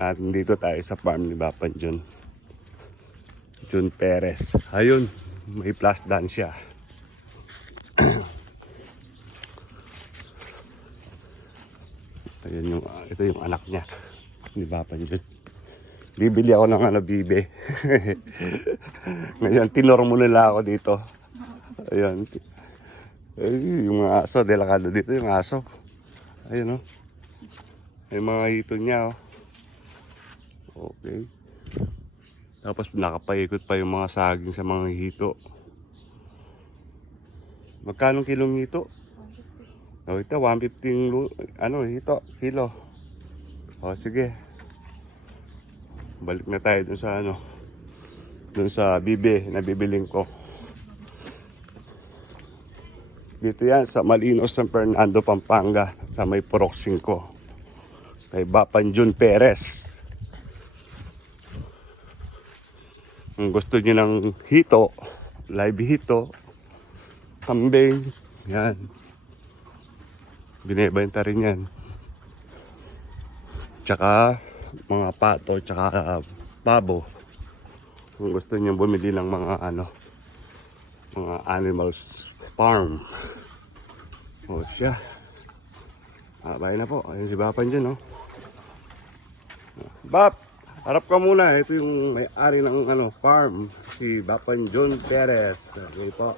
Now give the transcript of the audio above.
At dito tayo sa farm ni Bapan John Perez. Ayun, may plus dance siya. Ayun ito yung anak niya ni Bapan John. Bibili ako ng bibe. Ngayon, tinormo nila ako dito. Ayun. Ay, yung mga aso, delikado dito yung aso. Ayun, oh. May mga hito niya, oh. Okay. Tapos nakapaikot pa yung mga saging sa mga hito. Magkano kilong hito? O ito, 150 hito, kilo. O sige. Balik na tayo dun sa bibe na bibiling ko. Dito yan sa Malinos, San Fernando, Pampanga, sa may Purok 5. Kay Bapan John Perez. Kung gusto niyo ng hito, live hito, kambing, yan. Binebenta rin yan. Tsaka mga pato, tsaka pabo. Kung gusto niyo bumili ng mga mga animals farm. O siya. Bye na po. Ayun si Bapan dyan, no? Bap! Harap ka muna. Ito yung may-ari ng farm. Si Bapan John Perez. Okay po.